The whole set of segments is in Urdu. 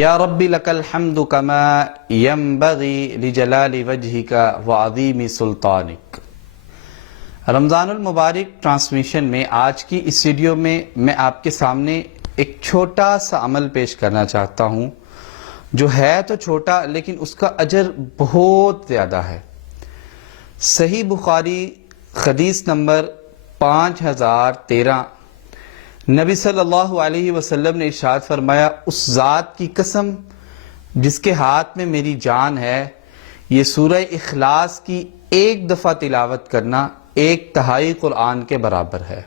یا رب لک الحمد کما ینبغی لجلال وجہک وعظیم سلطانک۔ رمضان المبارک ٹرانسمیشن میں آج کی اس ویڈیو میں آپ کے سامنے ایک چھوٹا سا عمل پیش کرنا چاہتا ہوں، جو ہے تو چھوٹا لیکن اس کا اجر بہت زیادہ ہے۔ صحیح بخاری حدیث نمبر 5013، نبی صلی اللہ علیہ وسلم نے ارشاد فرمایا، اس ذات کی قسم جس کے ہاتھ میں میری جان ہے، یہ سورہ اخلاص کی ایک دفعہ تلاوت کرنا 1/3 قرآن کے برابر ہے۔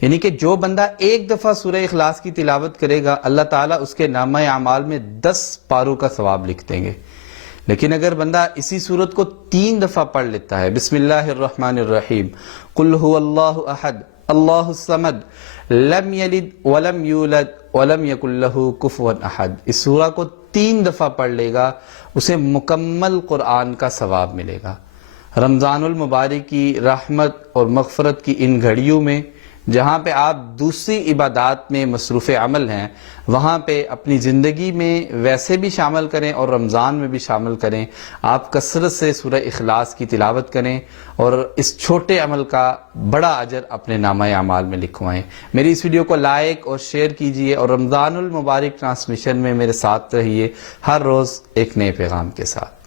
یعنی کہ جو بندہ ایک دفعہ سورہ اخلاص کی تلاوت کرے گا، اللہ تعالیٰ اس کے نامہ اعمال میں 10 پاروں کا ثواب لکھ دیں گے۔ لیکن اگر بندہ اسی سورت کو 3 دفعہ پڑھ لیتا ہے، بسم اللہ الرحمن الرحیم، قل هو اللہ احد اللہ الصمد لم یلد ولم یولد ولم یکن لہ کفوا احد، اس سورہ کو 3 دفعہ پڑھ لے گا، اسے مکمل قرآن کا ثواب ملے گا۔ رمضان المبارک کی رحمت اور مغفرت کی ان گھڑیوں میں جہاں پہ آپ دوسری عبادات میں مصروف عمل ہیں، وہاں پہ اپنی زندگی میں ویسے بھی شامل کریں اور رمضان میں بھی شامل کریں۔ آپ کثرت سے سورہ اخلاص کی تلاوت کریں اور اس چھوٹے عمل کا بڑا اجر اپنے نامہ اعمال میں لکھوائیں۔ میری اس ویڈیو کو لائک اور شیئر کیجئے اور رمضان المبارک ٹرانسمیشن میں میرے ساتھ رہیے، ہر روز ایک نئے پیغام کے ساتھ۔